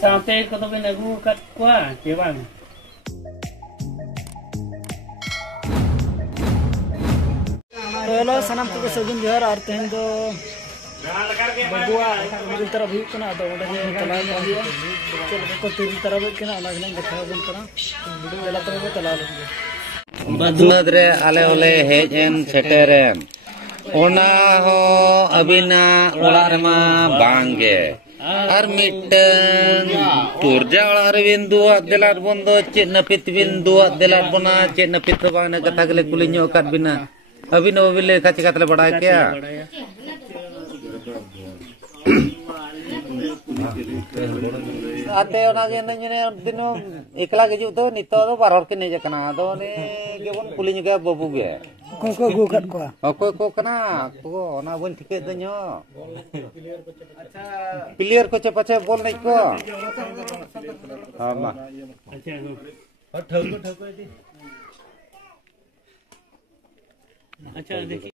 Sampai kau tu benda gua kat kuah, cewang. Hello, sanam ko sa gun jahar arte हैं तो बबुआ मिल तरफ ही कना तो उधर ये तलाव में ही चल को तीन तरफ कना अलग अलग दिखा बन कना जला तरफ तलाव लेंगे बदुद्रे आले ओले हेजन सेटेरेन ओना हो अबिना ओला रमा बांगे और मिटन तुरजा ओला रविंदु अदलार बंदो चेत नपित बिंदु अदलार बना चेत नपित बांग ने कथा गले कुलिन्यो काट बिना अबिनो बिले काची कातले बड़ा क्या आते ओना जेन दिनो एकला गेजु तो नितो तो बारहर के नेज कना आदो ने गेबन कुलिन्यो के बबु गे को गुकट को अकोय को कना को ओना बन ठिके दन्यो अच्छा प्लेयर को चे पछे बोल नहीं को हां मा अच्छा और ठग दे अच्छा देखिए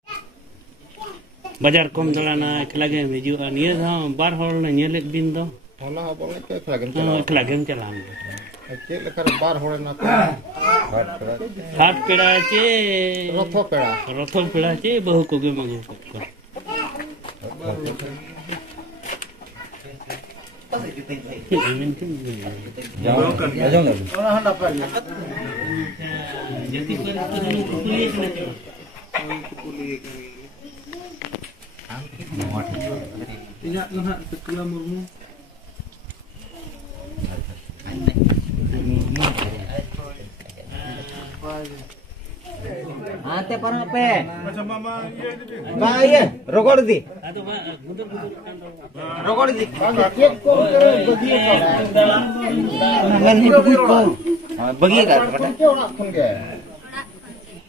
बाजार कम दलाना एकला गे हिजुआ निया धा बार हर ना नेले बिन दो ओना बोले के एकला गेम चलाम चे लेकर बार हर ना हाथ पेड़ा चे रथो पेड़ा चे बहु को गे मगु को tidak nak sekolah murmu आते पर पे बा ये रोगड़ दी रोगड़ दी केक को बगी मन को बगी का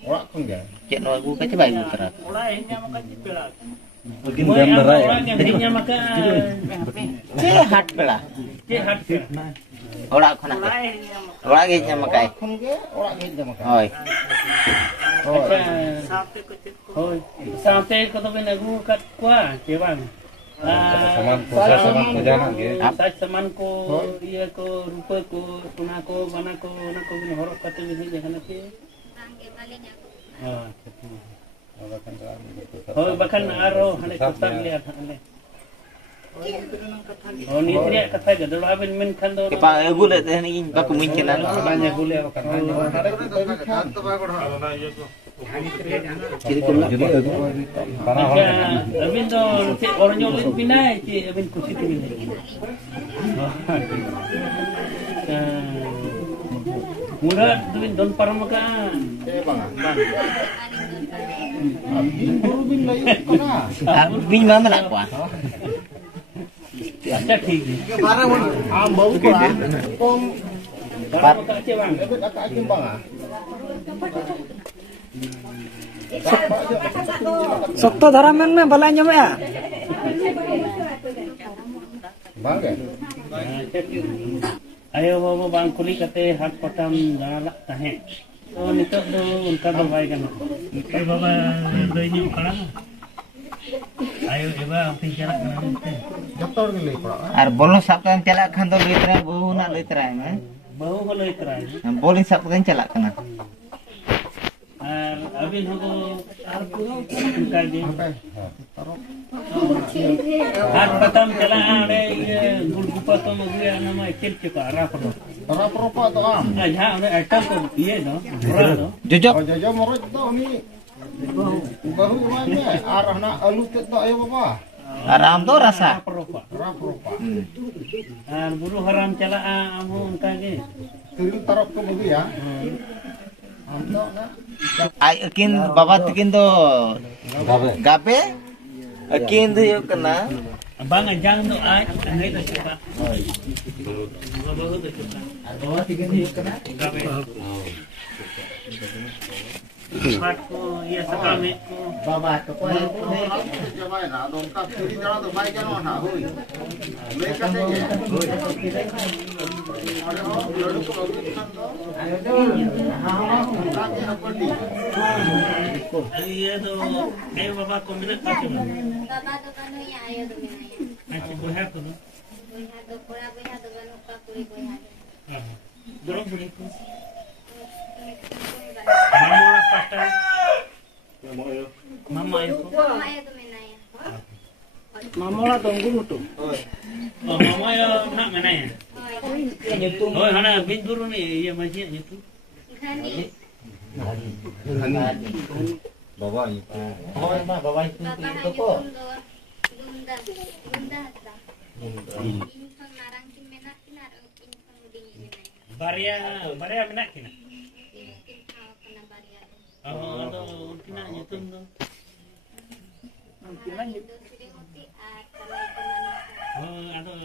ओड़ा खन गे चेक नो गु का बाई उतरा ओड़ा हेnya maka dipela begin gambar ya henya maka चे हाट पेड़ा ओड़ा खना ओड़ा गे मकाई खन गे ओड़ा गे मकाई होय sampai kau tu benda gua kat kuah cewang saman ko jangan ge saman ko iya ko rupa ko tuna ko mana ko na ko ni horok kata ni jangan nanti bahkan aro hane kotak lihat hane oh ni dia kata ge dulu abin min kan do pa gule te ni ba ko min kenan banyak gule kan abin do si orang nyolin pinai si abin kursi tu mudah duit don paramakan bin mana nak kuah अच्छा ठीक है barang am bau ko kom barang ka cewang सख्त धरा में भला जमे bangge ayo baba bang kuli kate hak patam galak tahe to nitok do unka do bai kan nitok baba doi ni ukara ayo eba api jarak nanti jotor ge lei pora ar bolon sap kan chalak khan do lei trai bau na lei trai me bau ko loi trai bolin sap kan chalak kana ar abin ho unka di hak patam chala ade gul gupa to mugia nama ekil ke arah pro pa to am ja ade atam ko ye do pura do jojo moroj to ni bahu mana arah na alu tet to ayo bapa aram to rasa propa ar buru haram chala amu unka ge turun tarok ke bahu ya ai akin baba tikin do gabe akin do yo kena bang ajang do ai angai do cepat baru do cepat baba tikin do yo kena gabe Pat ko iya sakame ko baba to ko jamai na don ka puri jara to bai jano na hoi le ka te ge hoi ladu ko ayo do ha ka ke apandi iya do ayo baba ko minat ka baba to kanu ya ayo do minaya acha ko ha ko guru tu. Oh, mama ya nak mana ya? Oh, hana bin guru ni ya masjid itu. Bawa itu. Oh, emang bawa itu kok. Baria menak kena. Oh, atau kena nyetung tu. Oh, atau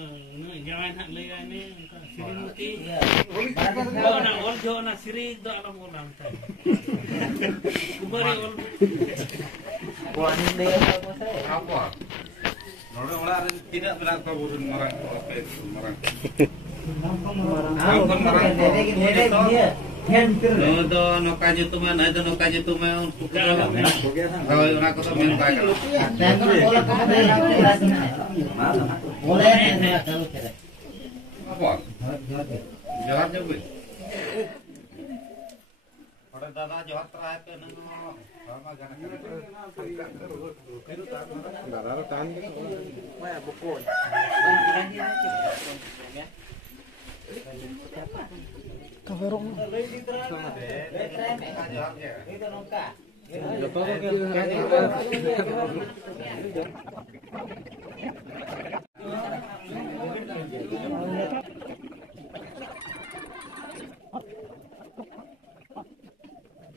jangan nak lagi ni Sri Muti. Oh, nak orjo nak Sri tu alam orang tu. Kubari ol. Buat dia apa saya? Apa? Orang tidak berlaku burun marang marang. Angkon marang dia. No nokaju tu mana itu nokaju tu mana untuk kalau nak kau main baik. Boleh saya tahu kira. Apa? Jawab je boleh. Orang dana jawab terakhir ke nengok. Sama Kaverong.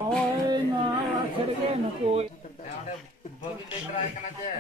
Oi, na, serge na koi. Bagi dekrai kan aja.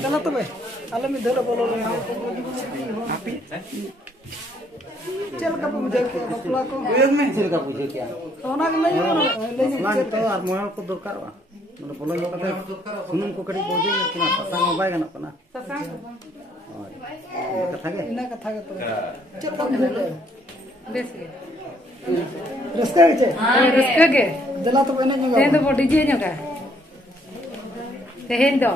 Kalau tu alam itu dah bolong api. Cel kapu muda ke bapak ko. Cil ka pujo kya? Orang lain Lang to ar moal ko dorkar ba. Mana bolong ko kate sunum ko kadi boje na kena sasang obay kana pana. sasang. Kata ge. Ina kata gitu. Cel kapu muda. Besi. Raska ke? Raska ke? Jala tu pernah juga. Tehen tu DJ nya ka? Tehen tu.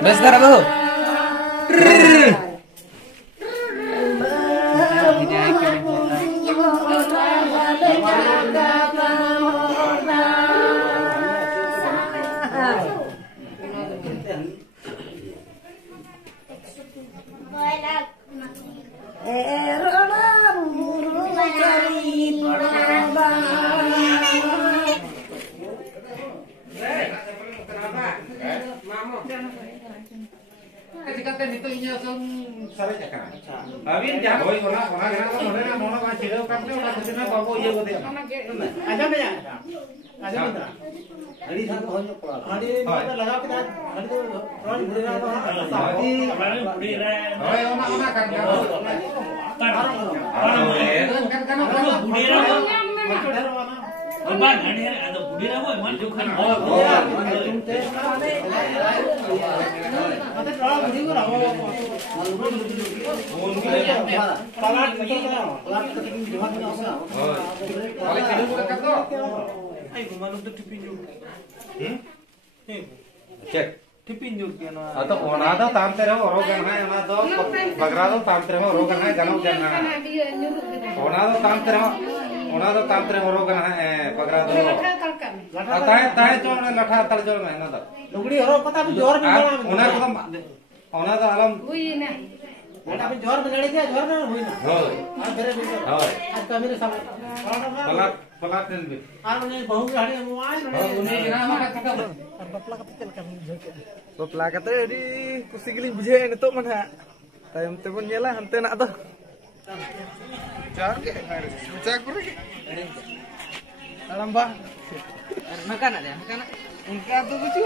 Besar apa? Abin jangan boy orang kan cerita kan orang kesini bawa iya gitu. Ada apa ya? Ada apa? Hari satu hanya pulang. Hari mana lagi kita? Hari tu orang budi raya apa? Hari budi raya. Oh, mana kan? Kan budi raya. Lepas hari ada budi raya apa? Manju kan? Ada orang budi raya apa? Palat lagi kan? Palat ketinggi di mana asal? Palat kedua kan tu? Ay, gumano tu tipinju. Cek. Tipinju dia na. Atau orang ada tampil orang kan hai, orang ada bagara ada tampil orang kan hai, jangan jangan. Orang ada tampil orang kan hai, bagara ada. Tahe cor में लठा तल cor में ना तो. लुगड़ी हरो पता भी जोर में ओना तो आलम. बेटा भी जोर में लड़ी क्या जोर में हुई ना. हो. आज मेरे भी. हो. आज का मेरे सब. पलाट nen भी. आज उन्हें बहु गाड़ी मोबाइल. उन्हें जना माका कता. Bapla kata di kusi giling buje nitok man ha. Tayam tebon nyala hante nak to. Jar ke? Baca kuri. Alam ba? Makan ada, makan. Engka tu kuci.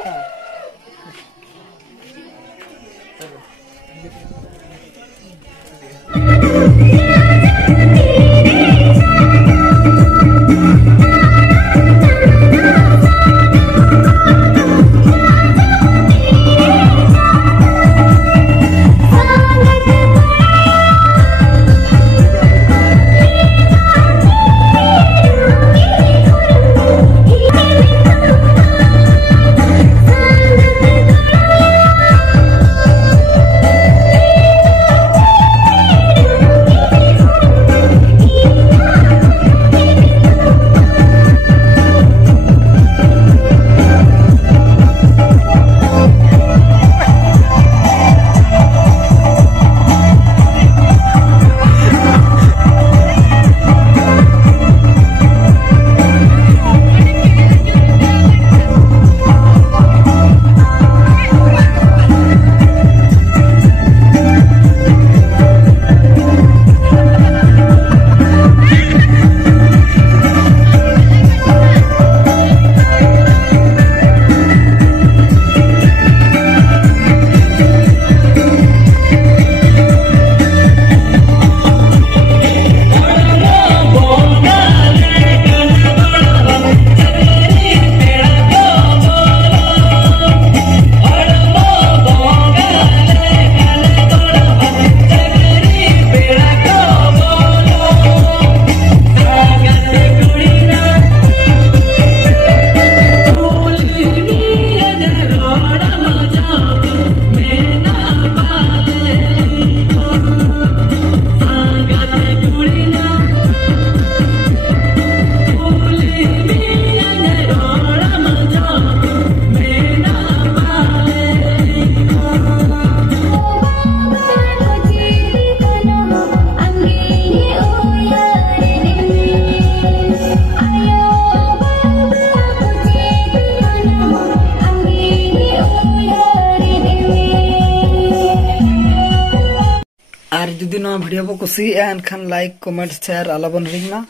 और जुदी नवा वीडियो बो कुसिया एनखान लाइक कमेंट शेयर आलाबन हिड़िङमा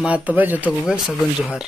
मा तबे जतो कोगे सगुन जोहार।